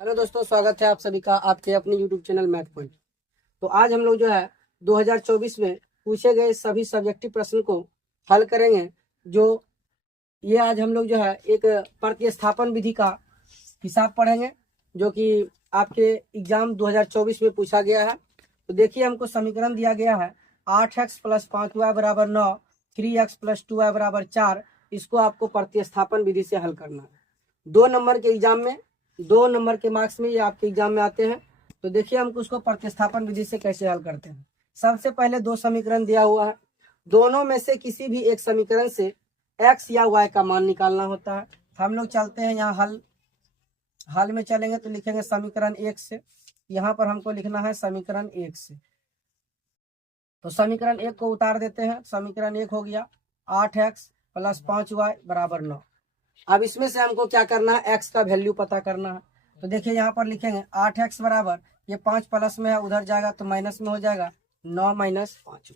Hello दोस्तों, स्वागत है आप सभी का आपके अपने यूट्यूब चैनल मैथ पॉइंट। तो आज हम लोग जो है 2024 में पूछे गए सभी सब्जेक्टिव प्रश्न को हल करेंगे। जो ये आज हम लोग जो है एक प्रतिस्थापन विधि का हिसाब पढ़ेंगे, जो कि आपके एग्जाम 2024 में पूछा गया है। तो देखिए, हमको समीकरण दिया गया है 8x + 5y = 9, 3x + 2y = 4। इसको आपको प्रतिस्थापन विधि से हल करना है। 2 नंबर के एग्जाम में, 2 नंबर के मार्क्स में ये आपके एग्जाम में आते हैं। तो देखिए, हम उसको प्रतिस्थापन विधि से कैसे हल करते हैं। सबसे पहले 2 समीकरण दिया हुआ है, दोनों में से किसी भी एक समीकरण से x या y का मान निकालना होता है। हम लोग चलते हैं यहाँ हल में चलेंगे तो लिखेंगे समीकरण 1 से। यहाँ पर हमको लिखना है समीकरण 1 से। तो समीकरण 1 को उतार देते हैं। समीकरण 1 हो गया 8x + 5y = 9। अब इसमें से हमको क्या करना है, x का वैल्यू पता करना है। तो देखिए, यहाँ पर लिखेंगे 8x बराबर, ये 5 प्लस में है, उधर जाएगा तो माइनस में हो जाएगा 9 - 5y।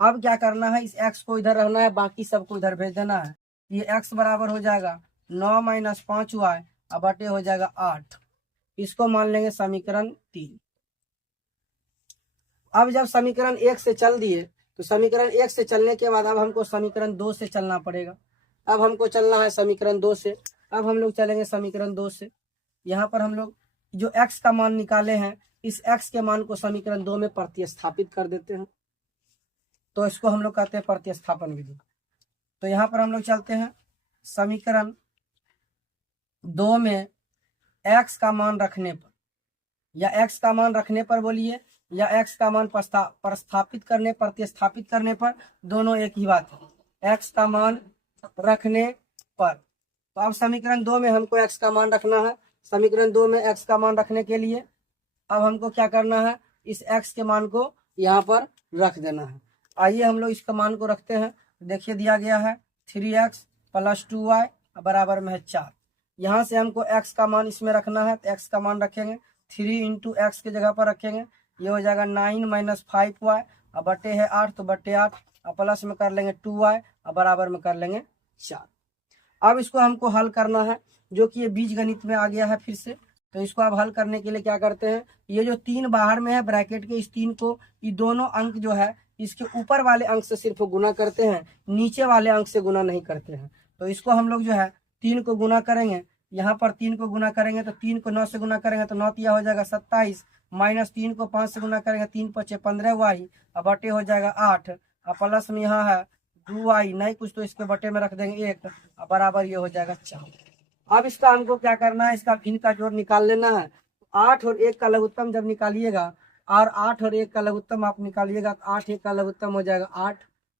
अब क्या करना है, इस x को इधर रहना है, बाकी सबको इधर भेज देना है। ये x बराबर हो जाएगा 9 - 5y और बटे हो जाएगा 8। इसको मान लेंगे समीकरण 3। अब जब समीकरण 1 से चल दिए तो समीकरण 1 से चलने के बाद अब हमको समीकरण 2 से चलना पड़ेगा। अब हमको चलना है समीकरण 2 से। अब हम लोग चलेंगे समीकरण 2 से। यहाँ पर हम लोग जो x का मान निकाले हैं, इस x के मान को समीकरण 2 में प्रतिस्थापित कर देते हैं। तो इसको हम लोग कहते हैं प्रतिस्थापन विधि। तो यहाँ पर हम लोग चलते हैं समीकरण 2 में x का मान रखने पर, या x का मान रखने पर बोलिए, या x का मान प्रतिस्थापित करने पर, दोनों एक ही बात है। x का मान रखने पर, तो अब समीकरण 2 में हमको x का मान रखना है। समीकरण 2 में x का मान रखने के लिए अब हमको क्या करना है, इस x के मान को यहाँ पर रख देना है। आइए हम लोग इसका मान को रखते हैं। देखिए, दिया गया है 3x + 2y = 4। यहाँ से हमको x का मान इसमें रखना है, तो x का मान रखेंगे 3 × x के जगह पर रखेंगे। ये हो जाएगा 9 - 5y और बटे है 8, तो बटे 8 और प्लस में कर लेंगे 2y और बराबर में कर लेंगे 4। अब इसको हमको हल करना है, जो कि ये बीज गणित में आ गया है फिर से। तो इसको अब हल करने के लिए क्या करते हैं, ये जो 3 बाहर में है ब्रैकेट के, इस 3 को, ये दोनों अंक जो है इसके ऊपर वाले अंक से सिर्फ गुना करते हैं, नीचे वाले अंक से गुना नहीं करते हैं। तो इसको हम लोग जो है 3 को गुना करेंगे। यहाँ पर 3 को गुना करेंगे तो 3 को 9 से गुना करेंगे तो 9 तिया हो जाएगा 27, -3 को 5 से गुना करेंगे 3 × 5 = 15y और बटे हो जाएगा 8 और प्लस में यहाँ है 2y, नहीं कुछ तो इसके बटे में रख देंगे 1 और बराबर ये हो जाएगा 4। अब इसका हमको क्या करना है, इसका भिन्न का जोड़ निकाल लेना है। 8 और 1 का लघुत्तम जब निकालिएगा, और 8 और 1 का लघुत्तम आप निकालिएगा तो 8 1 का लघुत्तम हो जाएगा 8।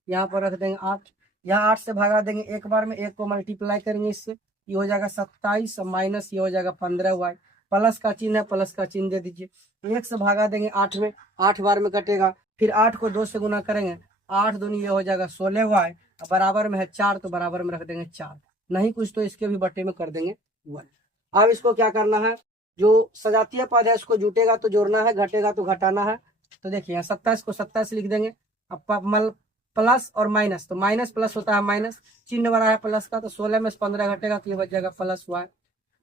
यहाँ पर रख देंगे 8, यहाँ 8 से भागा देंगे एक बार में, 1 को मल्टीप्लाई करेंगे इससे, ये हो जाएगा 27 माइनस ये हो जाएगा 15y। प्लस का चिन्ह है, प्लस का चिन्ह दे दीजिए। 1 से भागा देंगे 8 में, 8 बार में कटेगा। फिर 8 को 2 से गुना करेंगे, 8 दूनी ये हो जाएगा 16y, बराबर में है 4, तो बराबर में रख देंगे 4, नहीं कुछ तो इसके भी बटे में कर देंगे 1। अब इसको क्या करना है, जो सजातीय पद है इसको जुटेगा तो जोड़ना है, घटेगा तो घटाना है। तो देखिए 27 को 27 लिख देंगे। अब प्लस और माइनस, तो माइनस प्लस होता है माइनस, चिन्ह बड़ा है प्लस का, तो 16 में से 15 घटेगा तो ये बच जाएगा +y,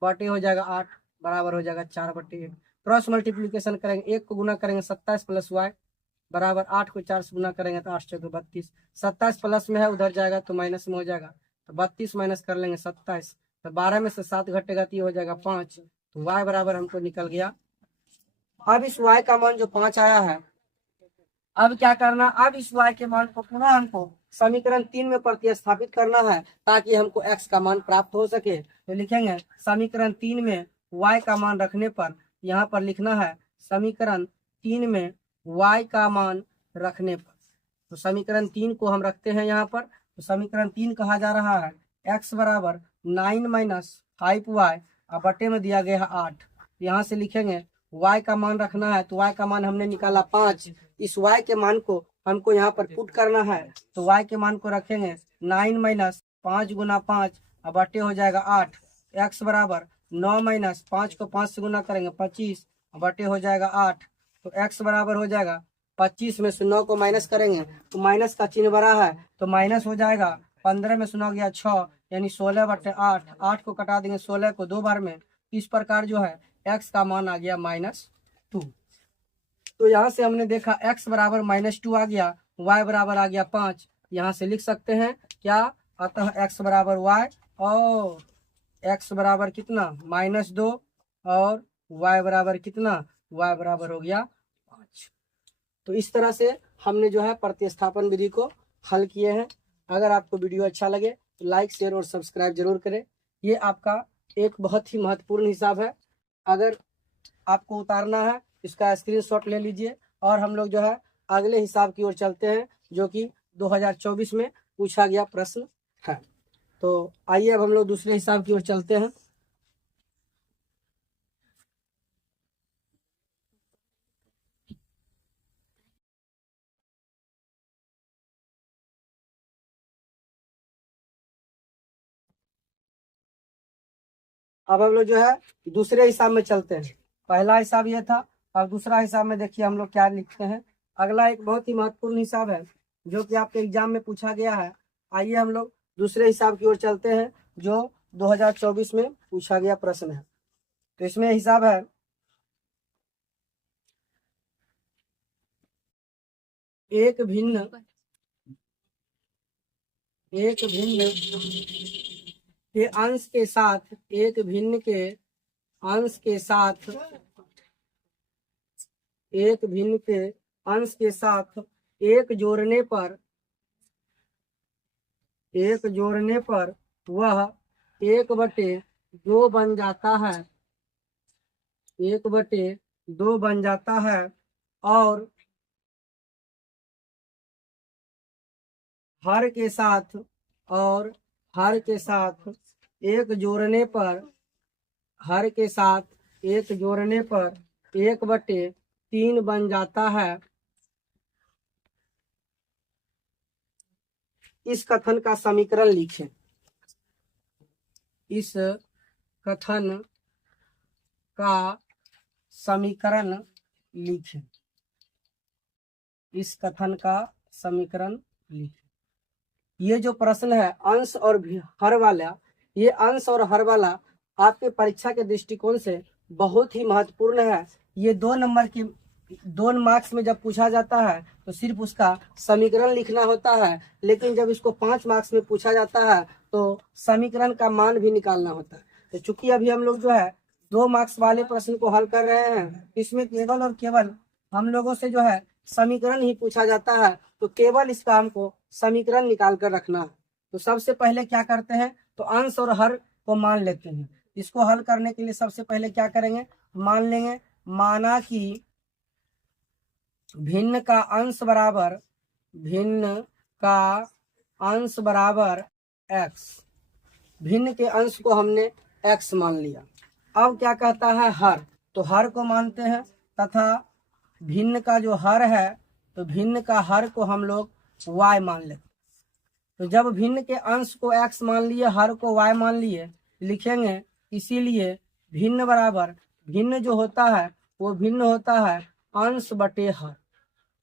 बटे हो जाएगा 8, बराबर हो जाएगा 4/1। क्रॉस मल्टीप्लीकेशन करेंगे, 1 को गुना करेंगे 27 + y बराबर 8 को 4 से गुना करेंगे तो 8 × 4 = 32। 27 प्लस में है, उधर जाएगा तो माइनस में हो जाएगा, तो 32 माइनस कर लेंगे 27, तो 12 में से 7 घटेगा तो ये हो जाएगा 5, तो y बराबर हमको निकल गया। अब इस y का मान जो 5 आया है, अब क्या करना, अब इस y के मान को पुनः हमको समीकरण 3 में प्रतिस्थापित करना है, ताकि हमको x का मान प्राप्त हो सके। तो लिखेंगे समीकरण 3 में y का मान रखने पर, यहाँ पर लिखना है समीकरण 3 में y का मान रखने पर। तो समीकरण 3 को हम रखते हैं यहाँ पर। तो समीकरण 3 कहा जा रहा है x बराबर 9 - 5y और बटे में दिया गया है 8। यहाँ से लिखेंगे y का मान रखना है, तो y का मान हमने निकाला 5। इस y के मान को हमको यहाँ पर पुट करना है, तो y के मान को रखेंगे 9 - 5 × 5 और बटे हो जाएगा 8। x बराबर 9 - 5 को 5 से गुना करेंगे 25 और बटे हो जाएगा 8। तो x बराबर हो जाएगा 25 में से 9 को माइनस करेंगे तो माइनस का चिन्ह बड़ा है, तो माइनस हो जाएगा 15 में से 9 गया 6, यानी 16/8। 8 को कटा देंगे 16 को 2 बार में। इस प्रकार जो है x का मान आ गया -2। तो यहाँ से हमने देखा x बराबर -2 आ गया, y बराबर आ गया 5। यहाँ से लिख सकते हैं क्या, अतः x बराबर y और x बराबर कितना -2 और y बराबर कितना, y बराबर हो गया 5। तो इस तरह से हमने जो है प्रतिस्थापन विधि को हल किए हैं। अगर आपको वीडियो अच्छा लगे तो लाइक शेयर और सब्सक्राइब जरूर करें। ये आपका एक बहुत ही महत्वपूर्ण हिसाब है, अगर आपको उतारना है इसका स्क्रीनशॉट ले लीजिए और हम लोग जो है अगले हिसाब की ओर चलते हैं जो कि 2024 में पूछा गया प्रश्न है। तो आइए अब हम लोग दूसरे हिसाब की ओर चलते हैं। अब हम लोग जो है दूसरे हिसाब में चलते हैं। पहला हिसाब ये था, अब दूसरा हिसाब में देखिए हम लोग क्या लिखते हैं। अगला एक बहुत ही महत्वपूर्ण हिसाब है जो कि आपके एग्जाम में पूछा गया है। आइए हम लोग दूसरे हिसाब की ओर चलते हैं जो 2024 में पूछा गया प्रश्न है। तो इसमें हिसाब है एक भिन्न के अंश के साथ, एक भिन्न के अंश के साथ, एक भिन्न के अंश के साथ एक जोड़ने पर वह 1/2 बन जाता है, 1/2 बन जाता है और हर के साथ एक जोड़ने पर, हर के साथ एक जोड़ने पर 1/3 बन जाता है। इस कथन का समीकरण लिखें। इस कथन का समीकरण लिखें। इस कथन का समीकरण लिखें। ये जो प्रश्न है अंश और हर वाला, ये अंश और हर वाला आपके परीक्षा के दृष्टिकोण से बहुत ही महत्वपूर्ण है। ये 2 नंबर की 2 मार्क्स में जब पूछा जाता है तो सिर्फ उसका समीकरण लिखना होता है, लेकिन जब इसको 5 मार्क्स में पूछा जाता है तो समीकरण का मान भी निकालना होता है। तो चूंकि अभी हम लोग जो है 2 मार्क्स वाले प्रश्न को हल कर रहे हैं, इसमें केवल और केवल हम लोगों से जो है समीकरण ही पूछा जाता है, तो केवल इसका हमको समीकरण निकाल कर रखना है। तो सबसे पहले क्या करते हैं, तो अंश और हर को मान लेते हैं। इसको हल करने के लिए सबसे पहले क्या करेंगे, मान लेंगे, माना कि भिन्न का अंश बराबर x, भिन्न के अंश को हमने x मान लिया। अब क्या कहता है हर, तो हर को मानते हैं, तथा भिन्न का जो हर है तो भिन्न का हर को हम लोग y मान लेते। तो जब भिन्न के अंश को x मान लिए, हर को y मान लिए, लिखेंगे इसीलिए भिन्न बराबर, भिन्न जो होता है वो भिन्न होता है अंश बटे हर,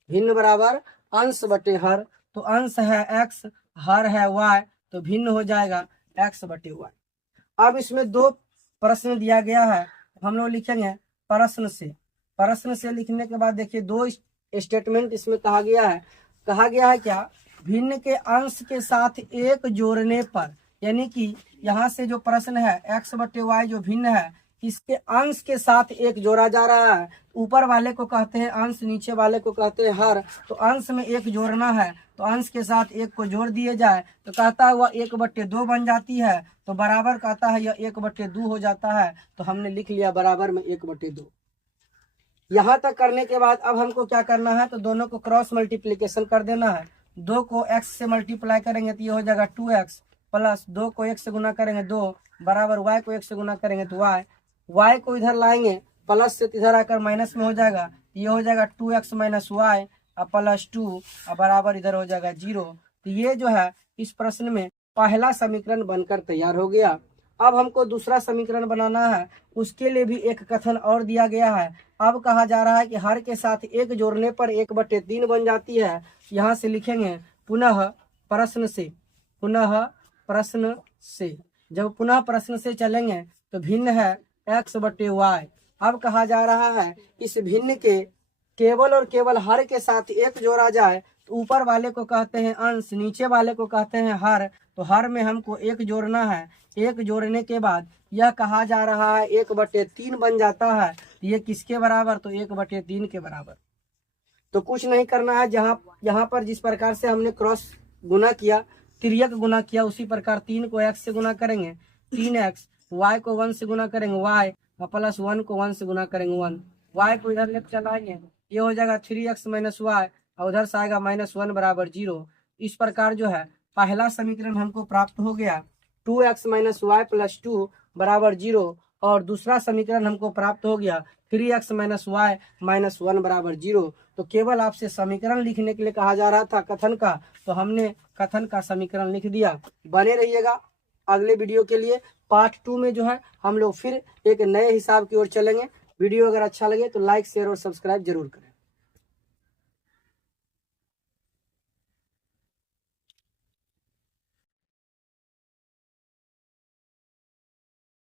भिन्न बराबर अंश बटे हर। तो अंश है x, हर है y, तो भिन्न हो जाएगा x बटे y। अब इसमें 2 प्रश्न दिया गया है, हम लोग लिखेंगे प्रश्न से लिखने के बाद देखिए 2 स्टेटमेंट इसमें कहा गया है क्या, भिन्न के अंश के साथ एक जोड़ने पर, यानी कि यहाँ से जो प्रश्न है x बटे y जो भिन्न है इसके अंश के साथ एक जोड़ा जा रहा है। ऊपर वाले को कहते हैं अंश, नीचे वाले को कहते हैं हर। तो अंश में एक जोड़ना है तो अंश के साथ एक को जोड़ दिए जाए तो कहता है वह 1/2 बन जाती है, तो बराबर कहता है यह 1/2 हो जाता है। तो हमने लिख लिया बराबर में 1/2। यहाँ तक करने के बाद अब हमको क्या करना है, तो दोनों को क्रॉस मल्टीप्लीकेशन कर देना है। 2 को x से मल्टीप्लाई करेंगे तो ये हो जाएगा 2x, प्लस 2 को 1 से गुना करेंगे 2, बराबर y को 1 से गुना करेंगे तो y को इधर लाएंगे, प्लस से इधर आकर माइनस में हो जाएगा, ये हो जाएगा 2x माइनस y और प्लस 2 और बराबर इधर हो जाएगा 0। तो ये जो है इस प्रश्न में पहला समीकरण बनकर तैयार हो गया। अब हमको दूसरा समीकरण बनाना है, उसके लिए भी एक कथन और दिया गया है। अब कहा जा रहा है कि हर के साथ एक जोड़ने पर 1/3 बन जाती है। यहाँ से लिखेंगे पुनः प्रश्न से, जब पुनः प्रश्न से चलेंगे तो भिन्न है x बटे y, अब कहा जा रहा है इस भिन्न के केवल और केवल हर के साथ एक जोड़ा जाए तो ऊपर वाले को कहते हैं अंश, नीचे वाले को कहते हैं हर। तो हर में हमको एक जोड़ना है, एक जोड़ने के बाद यह कहा जा रहा है 1/3 बन जाता है। ये किसके बराबर? तो 1/3 के बराबर। तो कुछ नहीं करना है, यहाँ पर जिस प्रकार से हमने क्रॉस गुना किया, तिर्यक गुना किया, उसी प्रकार 3 को x से गुना करेंगे 3x, y को 1 से गुना करेंगे y, और प्लस 1 को 1 से गुना करेंगे 1, y को इधर लेकर चलाएंगे, ये हो जाएगा 3x - y, और उधर से आएगा -1 बराबर 0। इस प्रकार जो है पहला समीकरण हमको प्राप्त हो गया 2x - y + 2 बराबर 0, और दूसरा समीकरण हमको प्राप्त हो गया 3x - y - 1 बराबर 0। तो केवल आपसे समीकरण लिखने के लिए कहा जा रहा था कथन का, तो हमने कथन का समीकरण लिख दिया। बने रहिएगा अगले वीडियो के लिए। पार्ट 2 में जो है हम लोग फिर एक नए हिसाब की ओर चलेंगे। वीडियो अगर अच्छा लगे तो लाइक, शेयर और सब्सक्राइब जरूर करें।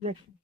देखिए